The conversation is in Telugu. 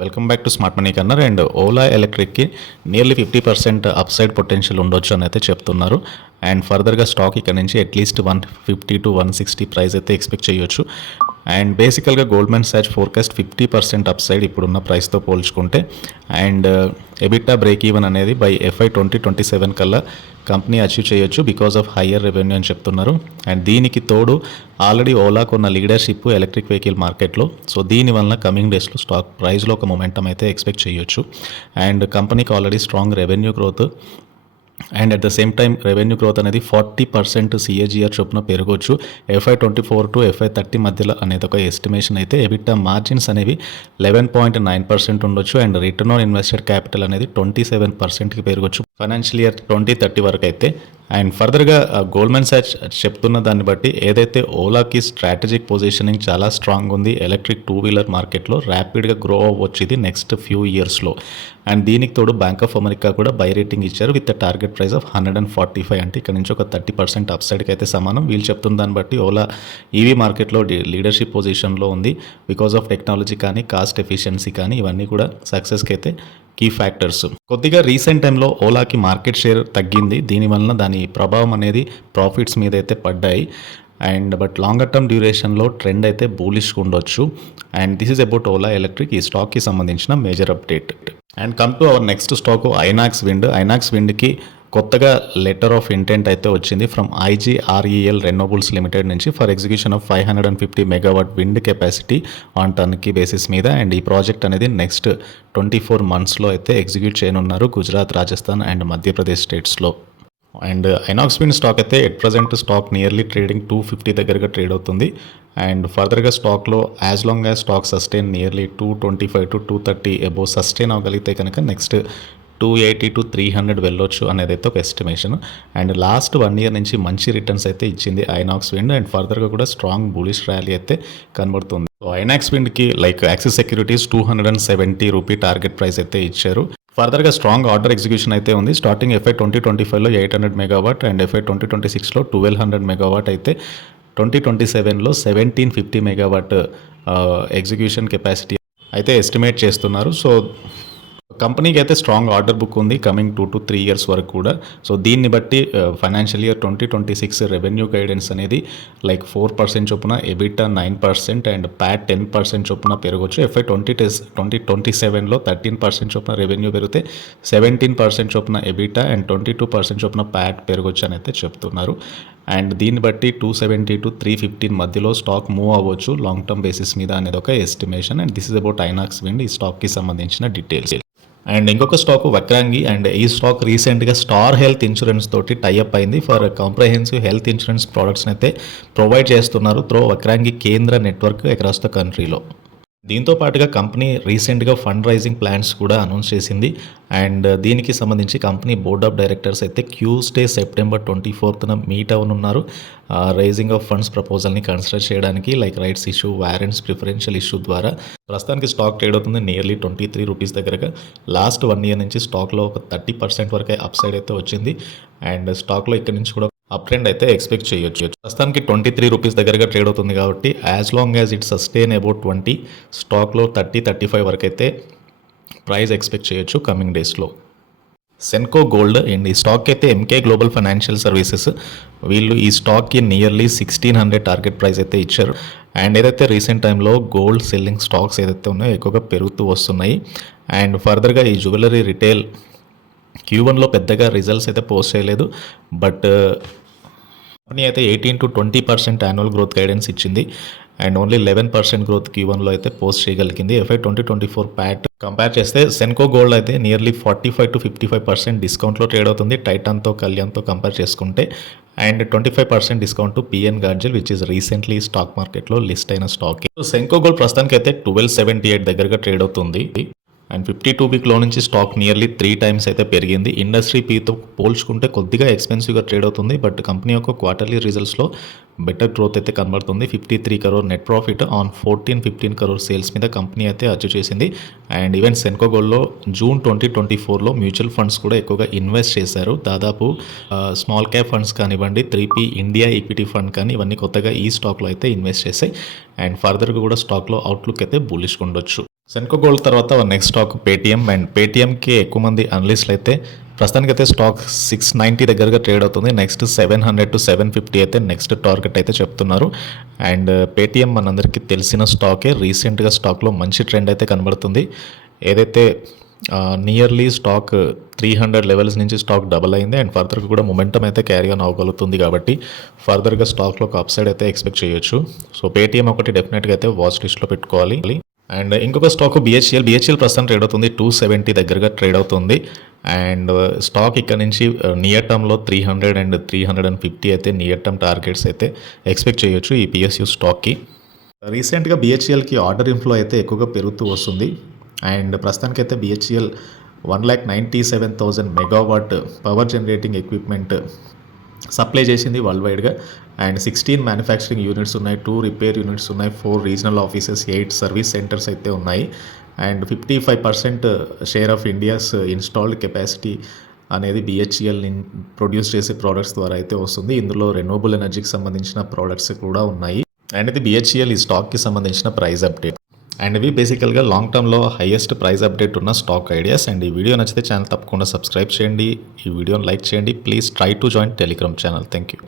Welcome back to smart money corner. And Ola ఎలక్ట్రిక్కి నియర్లీ 50% అప్సైడ్ పొటెన్షియల్ ఉండొచ్చు అని అయితే చెప్తున్నారు. అండ్ ఫర్దర్గా స్టాక్ ఇక్కడ నుంచి అట్లీస్ట్ 150 to 160 ప్రైస్ అయితే ఎక్స్పెక్ట్ చేయొచ్చు. అండ్ బేసికల్గా గోల్డ్మెన్ సాచ్ ఫోర్కాస్ట్ 50% అప్సైడ్ ఇప్పుడున్న ప్రైస్తో పోల్చుకుంటే. అండ్ ఎబిటా బ్రేక్ ఈవెన్ అనేది బై FY 2027 కల్లా కంపెనీ అచీవ్ చేయొచ్చు బికాస్ ఆఫ్ హయ్యర్ రెవెన్యూ అని చెప్తున్నారు. అండ్ దీనికి తోడు ఆల్రెడీ ఓలాకు ఉన్న లీడర్షిప్ ఎలక్ట్రిక్ వెహికల్ మార్కెట్లో. సో దీనివల్ల కమింగ్ డేస్లో స్టాక్ ప్రైస్లో ఒక మొమెంటం అయితే ఎక్స్పెక్ట్ చేయొచ్చు. అండ్ కంపెనీకి already strong revenue growth and at the same time revenue growth అనేది 40% CAGR చొప్పున పెరగవచ్చు FY 24 to FY 30 మధ్యలో అనేది ఒక ఎస్టిమేషన్ అయితే. ఎబిటా మార్జిన్స్ అనేవి 11.9% ఉండొచ్చు. And return on invested capital అనేది 27%కి పెరగవచ్చు ఫైనాన్షియల్ ఇయర్ 2030 వరకు అయితే. అండ్ ఫర్దర్గా గోల్డ్మెన్ సాచ్ చెప్తున్న దాన్ని బట్టి ఏదైతే ఓలాకి స్ట్రాటజిక్ పొజిషనింగ్ చాలా స్ట్రాంగ్ ఉంది ఎలక్ట్రిక్ 2-వీలర్ మార్కెట్లో, ర్యాపిడ్గా గ్రో అవ్వచ్చు ఇది నెక్స్ట్ ఫ్యూ ఇయర్స్లో. అండ్ దీనికి తోడు బ్యాంక్ ఆఫ్ అమెరికా కూడా బై రేటింగ్ ఇచ్చారు విత్ టార్గెట్ ప్రైస్ ఆఫ్ 145. అంటే ఇక్కడ నుంచి ఒక 30% అప్సైడ్కి అయితే సమానం. వీళ్ళు చెప్తున్న దాన్ని బట్టి ఓలా ఈవీ మార్కెట్లో లీడర్షిప్ పొజిషన్లో ఉంది బికాస్ ఆఫ్ టెక్నాలజీ కానీ కాస్ట్ ఎఫిషియన్సీ కానీ ఇవన్నీ కూడా సక్సెస్కి అయితే కీ ఫ్యాక్టర్స్. కొద్దిగా రీసెంట్ టైంలో ఓలాకి మార్కెట్ షేర్ తగ్గింది, దీనివలన దాని ప్రభావం అనేది ప్రాఫిట్స్ మీద అయితే పడ్డాయి. అండ్ బట్ లాంగర్ టర్మ్ డ్యూరేషన్లో ట్రెండ్ అయితే బూలిష్గా ఉండొచ్చు. And this is about Ola electric, ఈ స్టాక్కి సంబంధించిన major update. And come to our next stock Inox Wind. Inox విండ్కి కొత్తగా లెటర్ ఆఫ్ ఇంటెంట్ అయితే వచ్చింది ఫ్రమ్ IGREL రెన్యూవబుల్స్ లిమిటెడ్ నుంచి for execution of 550 megawatt wind capacity on turnkey basis మీద. అండ్ ఈ ప్రాజెక్ట్ అనేది నెక్స్ట్ 24 monthsలో అయితే ఎగ్జిక్యూట్ చేయనున్నారు గుజరాత్, రాజస్థాన్ అండ్ మధ్యప్రదేశ్ స్టేట్స్లో. అండ్ ఐనాక్స్ విండ్ స్టాక్ అయితే at present stock nearly trading 250 దగ్గరగా ట్రేడ్ అవుతుంది. అండ్ ఫర్దర్గా స్టాక్లో as long as stock sustain nearly 225 to 230 above sustain అవ్వగలిగితే కనుక నెక్స్ట్ 280 to 300 వెళ్ళొచ్చు అనేది అయితే ఒక ఎస్టిమేషన్. అండ్ లాస్ట్ 1 year నుంచి మంచి రిటర్న్స్ అయితే ఇచ్చింది ఐనాక్స్ విండ్. అండ్ ఫర్దర్గా కూడా స్ట్రాంగ్ బులిష్ ర్యాలీ అయితే కనబడుతుంది. సో ఐనాక్స్ విండ్కి like Axis Securities 270 rupee target price అయితే ఇచ్చారు. ఫర్దర్గా స్ట్రాంగ్ ఆర్డర్ ఎగ్జిక్యూషన్ అయితే ఉంది. స్టార్టింగ్ FY 2025లో 800 మెగావాట్ అండ్ FY 2026లో 1200 మెగావాట్ అయితే 2027లో 1750 మెగావాట్ ఎగ్జిక్యూషన్ కెపాసిటీ అయితే ఎస్టిమేట్ చేస్తున్నారు. సో కంపెనీకి అయితే స్ట్రాంగ్ ఆర్డర్ బుక్ ఉంది కమింగ్ 2 to 3 years వరకు కూడా. సో దీన్ని బట్టి ఫైనాన్షియల్ ఇయర్ 2026 రెవెన్యూ గైడెన్స్ అనేది లైక్ 4% చొప్పున, ఎబిటా 9% అండ్ ప్యాట్ 10% చొప్పున పెరగవచ్చు. FY 2027లో 13% చొప్పున రెవెన్యూ పెరిగితే 17% చొప్పున ఎబిటా అండ్ 22% చొప్పున ప్యాట్ పెరగవచ్చు అని అయితే చెప్తున్నారు. అండ్ దీన్ని బట్టి 270 to 315 మధ్యలో స్టాక్ మూవ్ అవ్వచ్చు లాంగ్ టర్మ్ బేసిస్ మీద అనేది ఒక estimation. And this is about INOX wind, ఈ స్టాక్కి సంబంధించిన డీటెయిల్స్. అండ్ ఇంకొక స్టాక్ వక్రాంగి. అండ్ ఈ స్టాక్ రీసెంట్గా స్టార్ హెల్త్ ఇన్సూరెన్స్ తోటి టైఅప్ అయింది ఫర్ కాంప్రహెన్సివ్ హెల్త్ ఇన్సూరెన్స్ ప్రోడక్ట్స్ని అయితే ప్రొవైడ్ చేస్తున్నారు త్రో వక్రాంగి కేంద్ర నెట్వర్క్ అక్రాస్ ద కంట్రీలో. దీంతో పాటుగా కంపెనీ రీసెంట్గా ఫండ్ రైజింగ్ ప్లాన్స్ కూడా అనౌన్స్ చేసింది. అండ్ దీనికి సంబంధించి కంపెనీ బోర్డ్ ఆఫ్ డైరెక్టర్స్ అయితే ట్యూస్డే September 24th మీట్ అవనున్నారు రైజింగ్ ఆఫ్ ఫండ్స్ ప్రపోజల్ని కన్సిడర్ చేయడానికి, like rights issue, warrants, preferential issue ద్వారా. ప్రస్తుతానికి స్టాక్ ట్రేడ్ అవుతుంది నియర్లీ 23 రూపీస్ దగ్గరగా. లాస్ట్ 1 year నుంచి స్టాక్లో ఒక 30% వరకే అప్సైడ్ అయితే వచ్చింది. అండ్ స్టాక్లో ఇక్కడ నుంచి కూడా అప్ ట్రెండ్ అయితే ఎక్స్పెక్ట్ చేయొచ్చు. ప్రస్తుతానికి 23 రూపీస్ దగ్గరగా ట్రేడ్ అవుతుంది కాబట్టి as long as it sustain about 20, స్టాక్లో 30-35 వరకు అయితే ప్రైస్ ఎక్స్పెక్ట్ చేయొచ్చు కమింగ్ డేస్లో. సెన్కో గోల్డ్ అండ్ ఈ స్టాక్ అయితే ఎంకే గ్లోబల్ ఫైనాన్షియల్ సర్వీసెస్ వీళ్ళు ఈ స్టాక్కి నియర్లీ 1600 టార్గెట్ ప్రైస్ అయితే ఇచ్చారు. అండ్ ఏదైతే రీసెంట్ టైంలో గోల్డ్ సెల్లింగ్ స్టాక్స్ ఏదైతే ఉన్నాయో ఎక్కువగా పెరుగుతూ వస్తున్నాయి. అండ్ ఫర్దర్గా ఈ జ్యువెలరీ రిటైల్ Q1లో పెద్దగా రిజల్ట్స్ అయితే పోస్ట్ చేయలేదు, బట్ కంపెనీ అయితే 18 to 20% యాన్యువల్ గ్రోత్ గైడెన్స్ ఇచ్చింది. అండ్ ఓన్లీ 11% గ్రోత్ Q1లో అయితే పోస్ట్ చేయగలిగింది. FY 2024 ప్యాట్ కంపేర్ చేస్తే సెన్కో గోల్డ్ అయితే నియర్లీ 45 to 55% డిస్కౌంట్లో ట్రేడ్ అవుతుంది టైటాన్తో, కళ్యాణ్తో కంపేర్ చేసుకుంటే. And 25% discount to PN Gadgil which is recently stock మార్కెట్లో లిస్ట్ అయిన స్టాక్. సెన్కో గోల్డ్ ప్రస్తుతానికి అయితే 1278 దగ్గరగా ట్రేడ్ అవుతుంది. అండ్ 52-week లో నుంచి స్టాక్ నియర్లీ 3 times అయితే పెరిగింది. ఇండస్ట్రీ పీతో పోల్చుకుంటే కొద్దిగా ఎక్స్పెన్సివ్గా ట్రేడ్ అవుతుంది, బట్ కంపెనీ యొక్క క్వార్టర్లీ రిజల్ట్స్లో బెటర్ గ్రోత్ అయితే కనబడుతుంది. 53 crore net profit on 14-15 crore sales మీద కంపెనీ అయితే అచీవ్ చేసింది. అండ్ ఈవెన్ సెన్కో గోల్డ్లో జూన్ 2024లో మ్యూచువల్ ఫండ్స్ కూడా ఎక్కువగా ఇన్వెస్ట్ చేశారు. దాదాపు స్మాల్ క్యాప్ ఫండ్స్ కానివ్వండి, 3P ఇండియా ఈక్విటీ ఫండ్ కానీ ఇవన్నీ కొత్తగా ఈ స్టాక్లో అయితే ఇన్వెస్ట్ చేశాయి. అండ్ ఫర్దర్గా కూడా స్టాక్లో అవుట్లుక్ అయితే బులిష్గా ఉండొచ్చు. సెన్కో గోల్డ్ తర్వాత నెక్స్ట్ స్టాక్ పేటీఎం, అండ్ పేటీఎంకి ఎక్కువ మంది అనలిస్టులు అయితే ప్రస్తుతానికైతే స్టాక్ 690 దగ్గరగా ట్రేడ్ అవుతుంది. నెక్స్ట్ 700 to 750 అయితే నెక్స్ట్ టార్గెట్ అయితే చెప్తున్నారు. అండ్ పేటీఎం మనందరికీ తెలిసిన స్టాకే. రీసెంట్గా స్టాక్లో మంచి ట్రెండ్ అయితే కనబడుతుంది. ఏదైతే నియర్లీ స్టాక్ 300 లెవెల్స్ నుంచి స్టాక్ డబల్ అయింది, అండ్ ఫర్దర్గా కూడా మొమెంటం అయితే క్యారీ ఆన్ అవ్వగలుగుతుంది కాబట్టి ఫర్దర్గా స్టాక్లో ఒక అప్సైడ్ అయితే ఎక్స్పెక్ట్ చేయొచ్చు. సో పేటీఎం ఒకటి డెఫినెట్గా అయితే వాచ్ లిస్ట్లో పెట్టుకోవాలి. అండ్ ఇంకొక స్టాక్ బిహెచ్ఎల్ ప్రస్తుతం ట్రేడ్ అవుతుంది 270 దగ్గరగా ట్రేడ్ అవుతుంది. అండ్ స్టాక్ ఇక్కడ నుంచి నియర్ టర్మ్లో 300 అండ్ 350 అయితే నియర్ టర్మ్ టార్గెట్స్ అయితే ఎక్స్పెక్ట్ చేయొచ్చు ఈ పిఎస్యూ స్టాక్కి. రీసెంట్గా బిహెచ్ఎల్కి ఆర్డర్ ఇన్ఫ్లో అయితే ఎక్కువగా పెరుగుతూ వస్తుంది. అండ్ ప్రస్తుతానికైతే BHEL 1,97,000 megawatt power generating equipment supply చేసింది వరల్డ్ వైడ్గా. అండ్ 16 మ్యానుఫ్యాక్చరింగ్ యూనిట్స్ ఉన్నాయి, 2 రిపేర్ యూనిట్స్ ఉన్నాయి, 4 రీజనల్ ఆఫీసెస్, 8 సర్వీస్ సెంటర్స్ అయితే ఉన్నాయి. And 55% share of India's installed capacity అనేది బిహెచ్ఎల్ ప్రొడ్యూస్ చేసే ప్రోడక్ట్స్ ద్వారా అయితే వస్తుంది. ఇందులో రెన్యూవబుల్ ఎనర్జీకి సంబంధించిన ప్రోడక్ట్స్ కూడా ఉన్నాయి. అండ్ ఇది బిహెచ్ఎల్ ఈ స్టాక్కి సంబంధించిన ప్రైస్ అప్డేట్. అండ్ ఇవి బేసికల్గా లాంగ్ టర్మ్లో హైయెస్ట్ ప్రైస్ అప్డేట్ ఉన్న స్టాక్ ఐడియాస్. అండ్ ఈ వీడియో నచ్చితే ఛానల్ తప్పకుండా సబ్స్క్రైబ్ చేయండి, ఈ వీడియోని లైక్ చేయండి. Please try to join Telegram channel. Thank you.